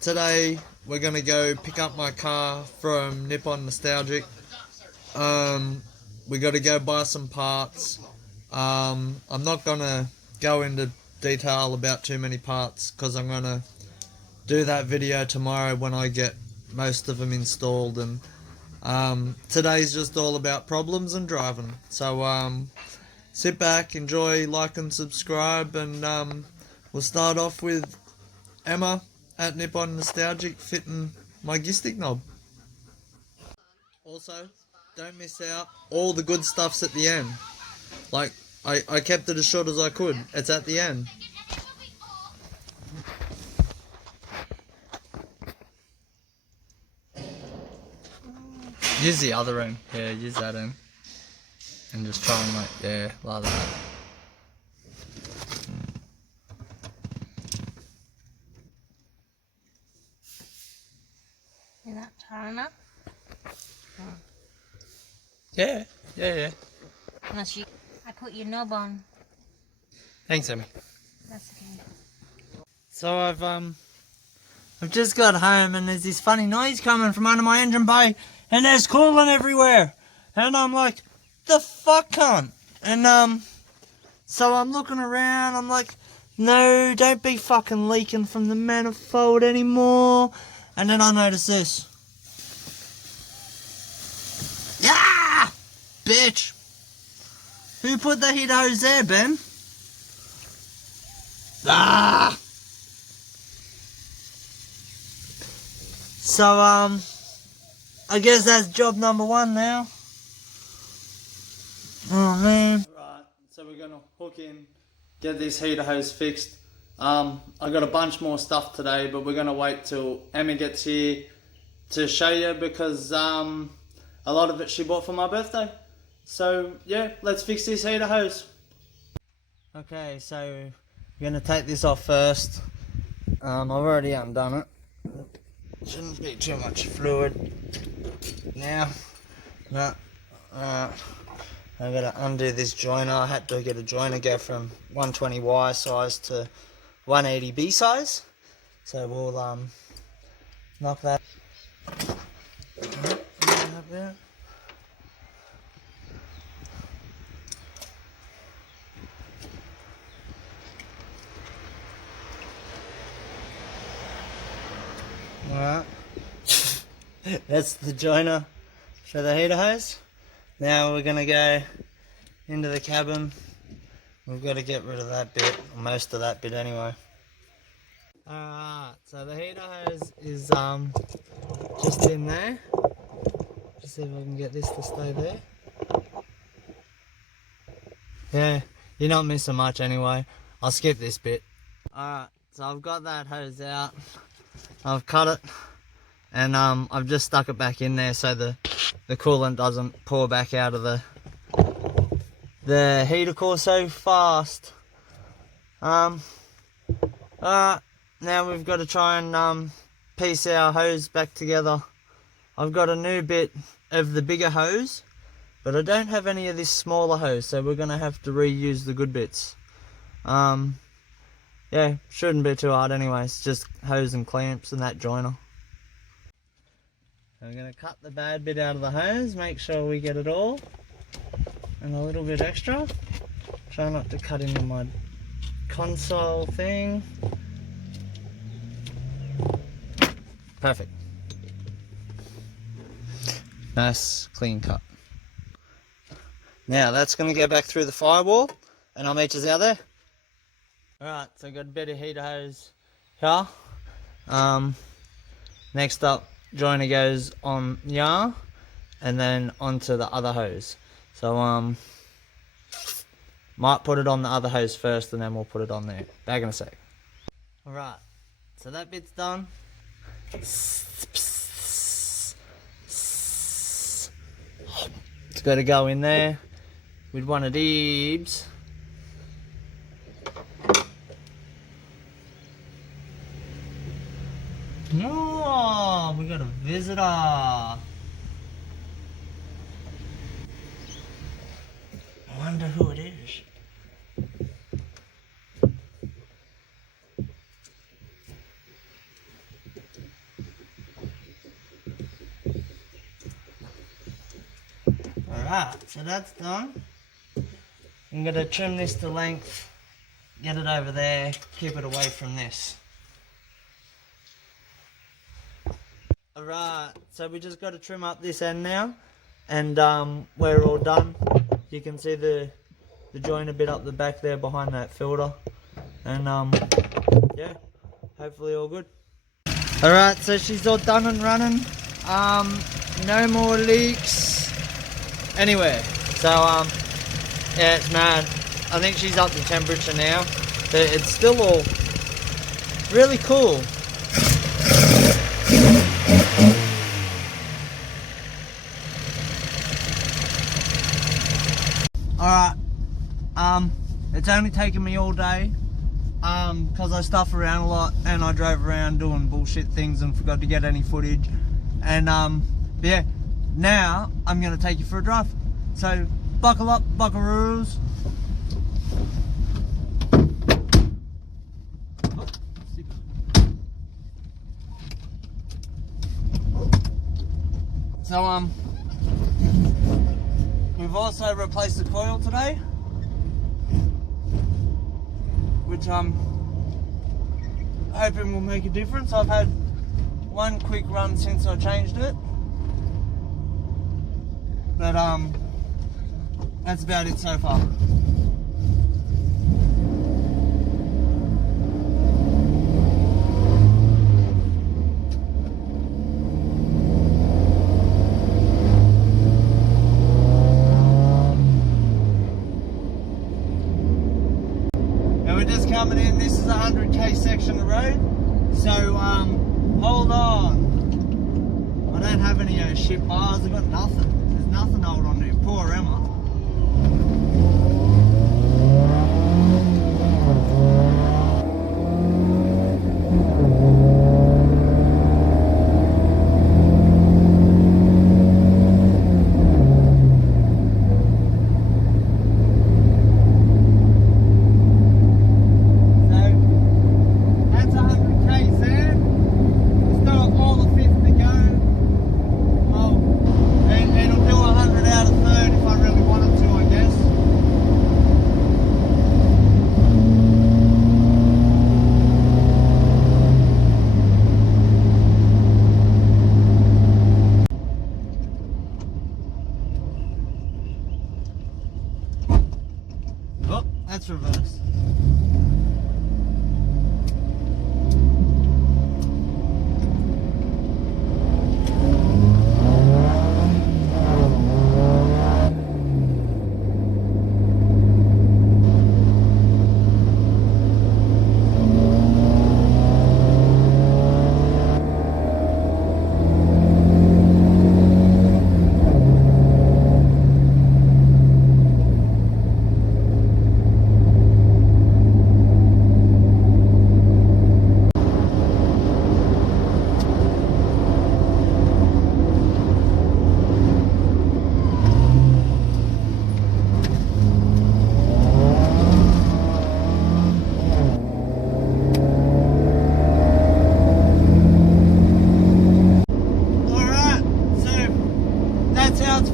Today we're gonna go pick up my car from Nippon Nostalgic. We gotta go buy some parts. I'm not gonna go into detail about too many parts because I'm gonna do that video tomorrow when I get most of them installed, and today's just all about problems and driving. So sit back, enjoy, like and subscribe, and we'll start off with Emma at Nippon Nostalgic fitting my gear stick knob. Also, don't miss out, all the good stuff's at the end. Like, I kept it as short as I could. It's at the end. Use the other end. Yeah, use that end. And just try and like that. Is that tight enough? Oh. Yeah. Unless I put your knob on. Thanks, Emmy. That's okay. So I've just got home and there's this funny noise coming from under my engine bay and there's coolant everywhere. And I'm like, the fuck, cunt? And so I'm looking around, I'm like, no, don't be fucking leaking from the manifold anymore. And then I notice this. Yeah! Bitch! Who put the heat hose there, Ben? Ah! So, I guess that's job number one now. Oh, man. Right, so we're gonna hook in, get this heater hose fixed. I got a bunch more stuff today, but we're gonna wait till Emmy gets here to show you because, a lot of it she bought for my birthday. So, yeah, let's fix this heater hose. Okay, so we're gonna take this off first. I've already undone it. Shouldn't be too much fluid now. No. I gotta undo this joiner. I had to get a joiner, go from 120Y size to 180B size. So we'll knock that. Alright. That's the joiner for the heater hose. Now we're gonna go into the cabin. We've got to get rid of that bit, or most of that bit anyway. Alright, so the heater hose is just in there. Just see if I can get this to stay there. Yeah, you're not missing much anyway. I'll skip this bit. Alright, so I've got that hose out. I've cut it, and I've just stuck it back in there so the coolant doesn't pour back out of the heater core so fast. Alright, now we've got to try and piece our hose back together. I've got a new bit of the bigger hose, but I don't have any of this smaller hose, so we're going to have to reuse the good bits. Yeah, shouldn't be too hard anyways, just hose and clamps and that joiner. I'm going to cut the bad bit out of the hose, make sure we get it all, and a little bit extra. Try not to cut into my console thing. Perfect. Nice clean cut. Now that's going to go back through the firewall, and I'll meet you out there. Alright, so I've got a bit of heater hose here. Next up, joiner goes on here, and then onto the other hose. So might put it on the other hose first, and then we'll put it on there. Back in a sec. Alright, so that bit's done. It's got to go in there with one of these. Oh, we got a visitor. I wonder who it is. Alright, so that's done. I'm going to trim this to length, get it over there, keep it away from this. Alright, so we just got to trim up this end now, and we're all done. You can see the joint a bit up the back there behind that filter, and yeah, hopefully all good. Alright, so she's all done and running. No more leaks anywhere. So yeah, it's mad. I think she's up to temperature now, but it's still all really cool. Alright, it's only taken me all day, because I stuff around a lot and I drove around doing bullshit things and forgot to get any footage. And yeah, now I'm going to take you for a drive. So buckle up, buckaroos. So we've also replaced the coil today, which I'm hoping will make a difference. I've had one quick run since I changed it, but that's about it so far. Coming in, this is a 100k section of road, so hold on. I don't have any shit bars, I've got nothing. There's nothing to hold on to. Poor Emma. That's reverse.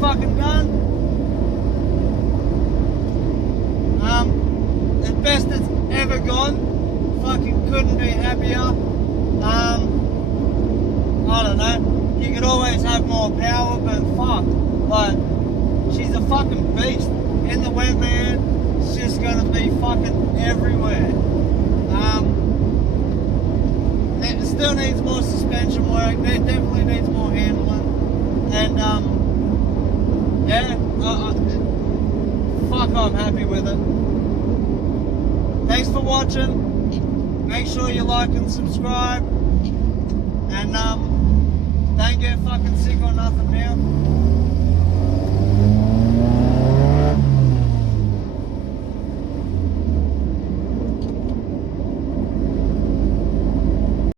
Fucking done. The best it's ever gone. Fucking couldn't be happier. I don't know. You could always have more power, but fuck, like, she's a fucking beast. In the wet, man, it's just gonna be fucking everywhere. It still needs more suspension work. It definitely needs more handling, and yeah, fuck, I'm happy with it. Thanks for watching. Make sure you like and subscribe. And don't get fucking sick or nothing now.